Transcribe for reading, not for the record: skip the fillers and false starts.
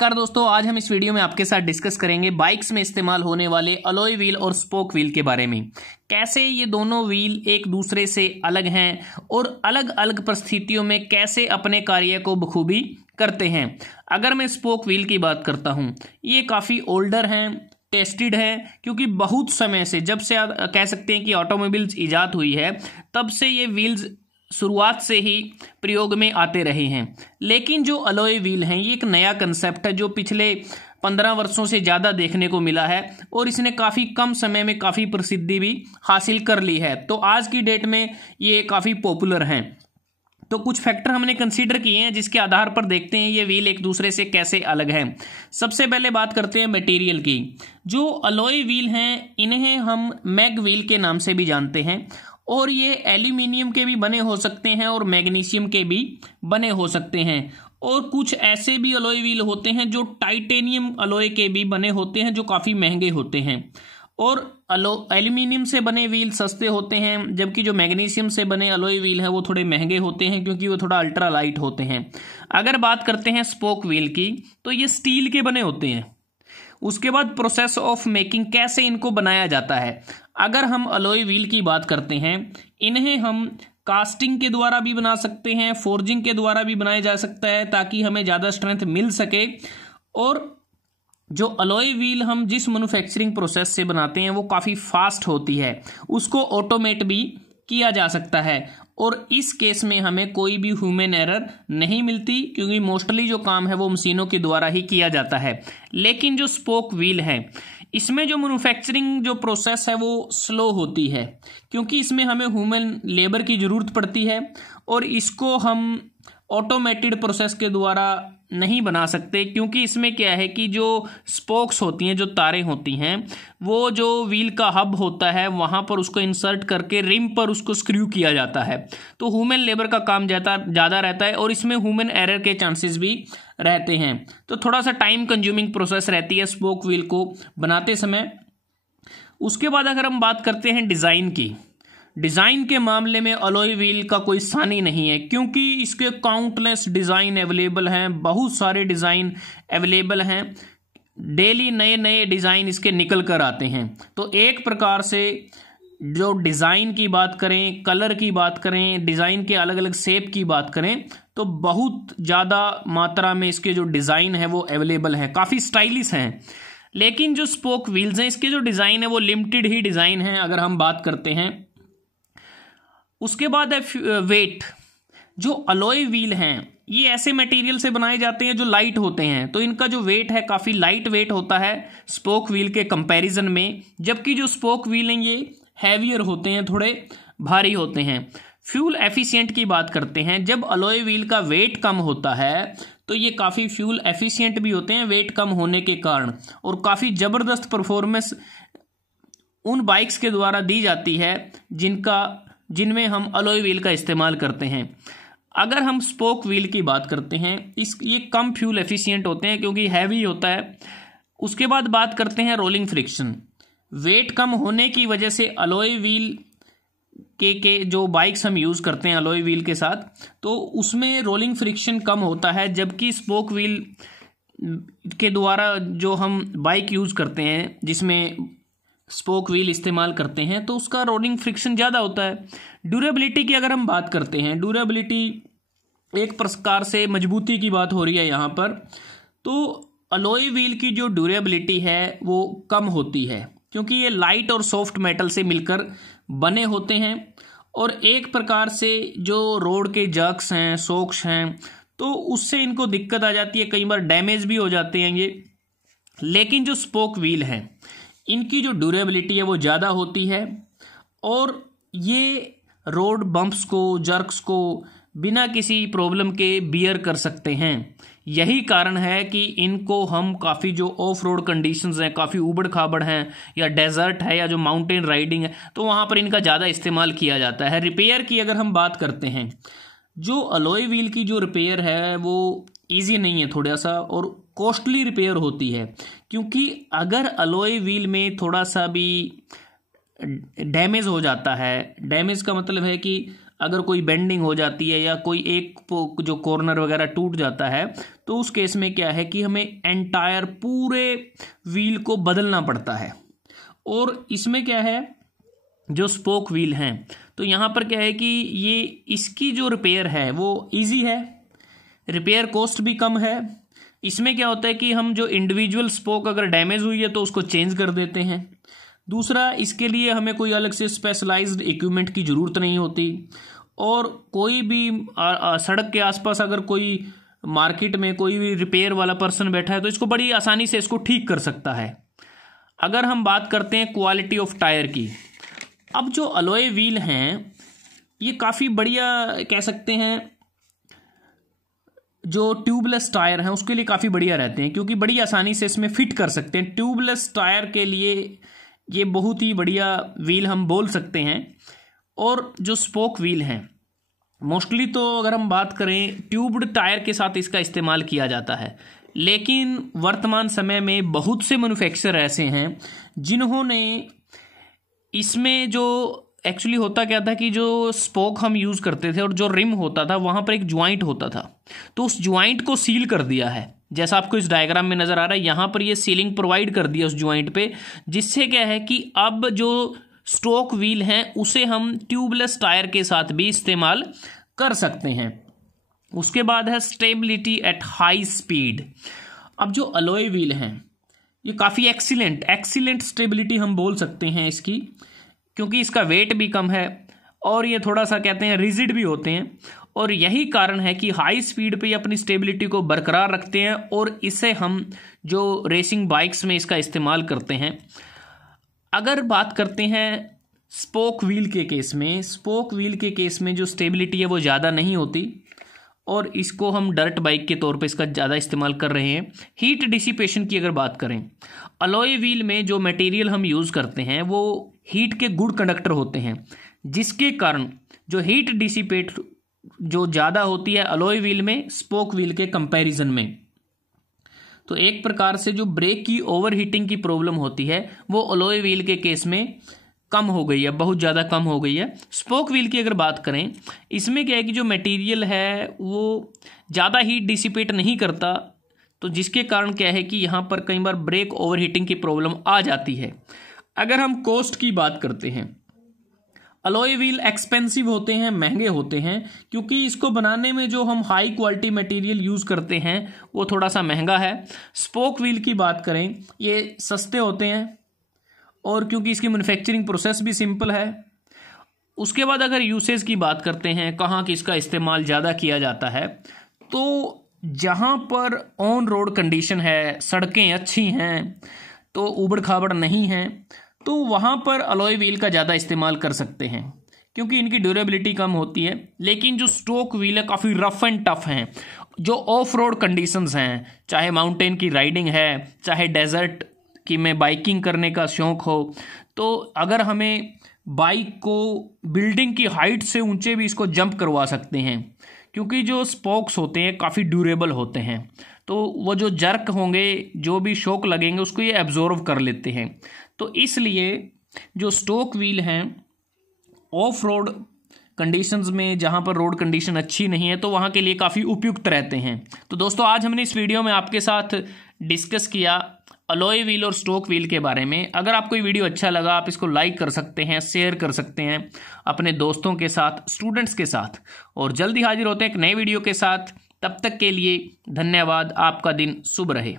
नमस्कार दोस्तों, आज हम इस वीडियो में आपके साथ डिस्कस करेंगे बाइक्स में इस्तेमाल होने वाले अलॉय व्हील और स्पोक व्हील के बारे में। कैसे ये दोनों व्हील एक दूसरे से अलग हैं और अलग अलग परिस्थितियों में कैसे अपने कार्य को बखूबी करते हैं। अगर मैं स्पोक व्हील की बात करता हूँ, ये काफ़ी ओल्डर हैं, टेस्टेड है, क्योंकि बहुत समय से, जब से आप कह सकते हैं कि ऑटोमोबाइल्स ईजाद हुई है, तब से ये व्हील्स शुरुआत से ही प्रयोग में आते रहे हैं। लेकिन जो अलॉय व्हील हैं, ये एक नया कंसेप्ट है जो पिछले 15 वर्षों से ज़्यादा देखने को मिला है और इसने काफ़ी कम समय में काफ़ी प्रसिद्धि भी हासिल कर ली है। तो आज की डेट में ये काफ़ी पॉपुलर हैं। तो कुछ फैक्टर हमने कंसीडर किए हैं जिसके आधार पर देखते हैं ये व्हील एक दूसरे से कैसे अलग हैं। सबसे पहले बात करते हैं मटेरियल की। जो अलॉय व्हील हैं, इन्हें हम मैग व्हील के नाम से भी जानते हैं और ये एल्यूमिनियम के भी बने हो सकते हैं और मैग्नीशियम के भी बने हो सकते हैं। और कुछ ऐसे भी अलॉय व्हील होते हैं जो टाइटेनियम अलॉय के भी बने होते हैं, जो काफ़ी महंगे होते हैं। और एल्यूमिनियम से बने व्हील सस्ते होते हैं, जबकि जो मैग्नीशियम से बने अलॉय व्हील हैं वो थोड़े महंगे होते हैं क्योंकि वो थोड़ा अल्ट्रा लाइट होते हैं। अगर बात करते हैं स्पोक व्हील की, तो ये स्टील के बने होते हैं। उसके बाद प्रोसेस ऑफ मेकिंग, कैसे इनको बनाया जाता है। अगर हम अलॉय व्हील की बात करते हैं, इन्हें हम कास्टिंग के द्वारा भी बना सकते हैं, फोर्जिंग के द्वारा भी बनाया जा सकता है ताकि हमें ज़्यादा स्ट्रेंथ मिल सके। और जो अलॉय व्हील हम जिस मैन्युफैक्चरिंग प्रोसेस से बनाते हैं वो काफ़ी फास्ट होती है, उसको ऑटोमेट भी किया जा सकता है और इस केस में हमें कोई भी ह्यूमन एरर नहीं मिलती क्योंकि मोस्टली जो काम है वो मशीनों के द्वारा ही किया जाता है। लेकिन जो स्पोक व्हील है, इसमें जो मैन्युफैक्चरिंग जो प्रोसेस है वो स्लो होती है क्योंकि इसमें हमें ह्यूमन लेबर की ज़रूरत पड़ती है और इसको हम ऑटोमेटेड प्रोसेस के द्वारा नहीं बना सकते क्योंकि इसमें क्या है कि जो स्पोक्स होती हैं, जो तारें होती हैं, वो जो व्हील का हब होता है वहाँ पर उसको इंसर्ट करके रिम पर उसको स्क्रू किया जाता है। तो ह्यूमन लेबर का काम ज़्यादा रहता है और इसमें ह्यूमन एरर के चांसेस भी रहते हैं। तो थोड़ा सा टाइम कंज्यूमिंग प्रोसेस रहती है स्पोक व्हील को बनाते समय। उसके बाद अगर हम बात करते हैं डिज़ाइन की, डिज़ाइन के मामले में अलॉय व्हील का कोई सानी नहीं है क्योंकि इसके काउंटलेस डिज़ाइन अवेलेबल हैं, बहुत सारे डिज़ाइन अवेलेबल हैं, डेली नए नए डिज़ाइन इसके निकल कर आते हैं। तो एक प्रकार से जो डिज़ाइन की बात करें, कलर की बात करें, डिज़ाइन के अलग अलग शेप की बात करें, तो बहुत ज़्यादा मात्रा में इसके जो डिज़ाइन है वो अवेलेबल हैं, काफ़ी स्टाइलिश हैं। लेकिन जो स्पोक व्हील्स हैं, इसके जो डिज़ाइन है वो लिमिटेड ही डिज़ाइन है अगर हम बात करते हैं। उसके बाद है वेट। जो अलॉय व्हील हैं, ये ऐसे मटेरियल से बनाए जाते हैं जो लाइट होते हैं, तो इनका जो वेट है काफ़ी लाइट वेट होता है स्पोक व्हील के कंपैरिजन में, जबकि जो स्पोक व्हील हैं ये हैवियर होते हैं, थोड़े भारी होते हैं। फ्यूल एफिशिएंट की बात करते हैं, जब अलॉय व्हील का वेट कम होता है तो ये काफ़ी फ्यूल एफिशिएंट भी होते हैं वेट कम होने के कारण, और काफ़ी ज़बरदस्त परफॉर्मेंस उन बाइक्स के द्वारा दी जाती है जिनमें हम अलॉय व्हील का इस्तेमाल करते हैं। अगर हम स्पोक व्हील की बात करते हैं, ये कम फ्यूल एफिशिएंट होते हैं क्योंकि हैवी होता है। उसके बाद बात करते हैं रोलिंग फ्रिक्शन। वेट कम होने की वजह से अलॉय व्हील के जो बाइक्स हम यूज़ करते हैं अलॉय व्हील के साथ, तो उसमें रोलिंग फ्रिक्शन कम होता है, जबकि स्पोक व्हील के द्वारा जो हम बाइक यूज़ करते हैं जिसमें स्पोक व्हील इस्तेमाल करते हैं तो उसका रोलिंग फ्रिक्शन ज़्यादा होता है। ड्यूरेबिलिटी की अगर हम बात करते हैं, ड्यूरेबिलिटी एक प्रकार से मजबूती की बात हो रही है यहाँ पर, तो अलॉय व्हील की जो ड्यूरेबिलिटी है वो कम होती है क्योंकि ये लाइट और सॉफ्ट मेटल से मिलकर बने होते हैं और एक प्रकार से जो रोड के जर्क्स हैं, शॉक्स हैं, तो उससे इनको दिक्कत आ जाती है, कई बार डैमेज भी हो जाते हैं ये। लेकिन जो स्पोक व्हील हैं, इनकी जो ड्यूरेबिलिटी है वो ज़्यादा होती है और ये रोड बम्प्स को, जर्क्स को बिना किसी प्रॉब्लम के बियर कर सकते हैं। यही कारण है कि इनको हम काफ़ी जो ऑफ रोड कंडीशंस हैं, काफ़ी ऊबड़ खाबड़ हैं या डेजर्ट है या जो माउंटेन राइडिंग है, तो वहाँ पर इनका ज़्यादा इस्तेमाल किया जाता है। रिपेयर की अगर हम बात करते हैं, जो अलॉय व्हील की जो रिपेयर है वो ईजी नहीं है थोड़ा सा, और कॉस्टली रिपेयर होती है क्योंकि अगर अलॉय व्हील में थोड़ा सा भी डैमेज हो जाता है, डैमेज का मतलब है कि अगर कोई बेंडिंग हो जाती है या कोई एक जो कॉर्नर वगैरह टूट जाता है तो उस केस में क्या है कि हमें एंटायर पूरे व्हील को बदलना पड़ता है। और इसमें क्या है, जो स्पोक व्हील हैं तो यहाँ पर क्या है कि ये इसकी जो रिपेयर है वो इजी है, रिपेयर कॉस्ट भी कम है। इसमें क्या होता है कि हम जो इंडिविजुअल स्पोक अगर डैमेज हुई है तो उसको चेंज कर देते हैं। दूसरा, इसके लिए हमें कोई अलग से स्पेशलाइज्ड इक्विपमेंट की ज़रूरत नहीं होती। और कोई भी सड़क के आसपास अगर कोई मार्केट में कोई भी रिपेयर वाला पर्सन बैठा है तो इसको बड़ी आसानी से इसको ठीक कर सकता है। अगर हम बात करते हैं क्वालिटी ऑफ टायर की, अब जो अलॉय व्हील हैं ये काफ़ी बढ़िया कह सकते हैं, जो ट्यूबलेस टायर हैं उसके लिए काफ़ी बढ़िया रहते हैं क्योंकि बड़ी आसानी से इसमें फिट कर सकते हैं। ट्यूबलेस टायर के लिए ये बहुत ही बढ़िया व्हील हम बोल सकते हैं। और जो स्पोक व्हील हैं मोस्टली तो अगर हम बात करें ट्यूब्ड टायर के साथ इसका इस्तेमाल किया जाता है, लेकिन वर्तमान समय में बहुत से मैन्युफैक्चरर ऐसे हैं जिन्होंने इसमें जो एक्चुअली होता क्या था कि जो स्पोक हम यूज़ करते थे और जो रिम होता था वहाँ पर एक ज्वाइंट होता था, तो उस ज्वाइंट को सील कर दिया है। जैसा आपको इस डायग्राम में नज़र आ रहा है, यहाँ पर ये सीलिंग प्रोवाइड कर दिया उस ज्वाइंट पे, जिससे क्या है कि अब जो स्टोक व्हील हैं उसे हम ट्यूबलेस टायर के साथ भी इस्तेमाल कर सकते हैं। उसके बाद है स्टेबिलिटी एट हाई स्पीड। अब जो अलॉय व्हील हैं ये काफ़ी एक्सीलेंट स्टेबिलिटी हम बोल सकते हैं इसकी, क्योंकि इसका वेट भी कम है और ये थोड़ा सा कहते हैं रिजिड भी होते हैं। और यही कारण है कि हाई स्पीड पे ये अपनी स्टेबिलिटी को बरकरार रखते हैं और इसे हम जो रेसिंग बाइक्स में इसका इस्तेमाल करते हैं। अगर बात करते हैं स्पोक व्हील के केस में, स्पोक व्हील के केस में जो स्टेबिलिटी है वो ज़्यादा नहीं होती और इसको हम डर्ट बाइक के तौर पे इसका ज़्यादा इस्तेमाल कर रहे हैं। हीट डिसिपेशन की अगर बात करें, अलॉय व्हील में जो मटेरियल हम यूज़ करते हैं वो हीट के गुड कंडक्टर होते हैं, जिसके कारण जो हीट डिसिपेट जो ज़्यादा होती है अलॉय व्हील में स्पोक व्हील के कंपैरिजन में। तो एक प्रकार से जो ब्रेक की ओवर हीटिंग की प्रॉब्लम होती है वो अलॉय व्हील के केस में कम हो गई है, बहुत ज़्यादा कम हो गई है। स्पोक व्हील की अगर बात करें, इसमें क्या है कि जो मटेरियल है वो ज़्यादा हीट डिसिपेट नहीं करता, तो जिसके कारण क्या है कि यहाँ पर कई बार ब्रेक ओवर हीटिंग की प्रॉब्लम आ जाती है। अगर हम कॉस्ट की बात करते हैं, अलॉय व्हील एक्सपेंसिव होते हैं, महंगे होते हैं, क्योंकि इसको बनाने में जो हम हाई क्वालिटी मटेरियल यूज़ करते हैं वो थोड़ा सा महंगा है। स्पोक व्हील की बात करें, ये सस्ते होते हैं और क्योंकि इसकी मैन्युफैक्चरिंग प्रोसेस भी सिंपल है। उसके बाद अगर यूसेज की बात करते हैं, कहाँ कि इसका इस्तेमाल ज़्यादा किया जाता है, तो जहाँ पर ऑन रोड कंडीशन है, सड़कें अच्छी हैं, तो ऊबड़ खाबड़ नहीं हैं, तो वहाँ पर अलॉय व्हील का ज़्यादा इस्तेमाल कर सकते हैं क्योंकि इनकी ड्यूरेबिलिटी कम होती है। लेकिन जो स्टोक व्हील है काफ़ी रफ एंड टफ हैं। जो ऑफ रोड कंडीशंस हैं, चाहे माउंटेन की राइडिंग है, चाहे डेजर्ट की में बाइकिंग करने का शौक़ हो, तो अगर हमें बाइक को बिल्डिंग की हाइट से ऊंचे भी इसको जंप करवा सकते हैं, क्योंकि जो स्पोक्स होते हैं काफ़ी ड्यूरेबल होते हैं, तो वो जो जर्क होंगे, जो भी शॉक लगेंगे उसको ये एब्जॉर्व कर लेते हैं। तो इसलिए जो स्टोक व्हील हैं ऑफ रोड कंडीशंस में, जहाँ पर रोड कंडीशन अच्छी नहीं है, तो वहाँ के लिए काफ़ी उपयुक्त रहते हैं। तो दोस्तों, आज हमने इस वीडियो में आपके साथ डिस्कस किया अलॉय व्हील और स्टोक व्हील के बारे में। अगर आपको ये वीडियो अच्छा लगा, आप इसको लाइक कर सकते हैं, शेयर कर सकते हैं अपने दोस्तों के साथ, स्टूडेंट्स के साथ, और जल्दी हाजिर होते हैं एक नए वीडियो के साथ। तब तक के लिए धन्यवाद। आपका दिन शुभ रहे।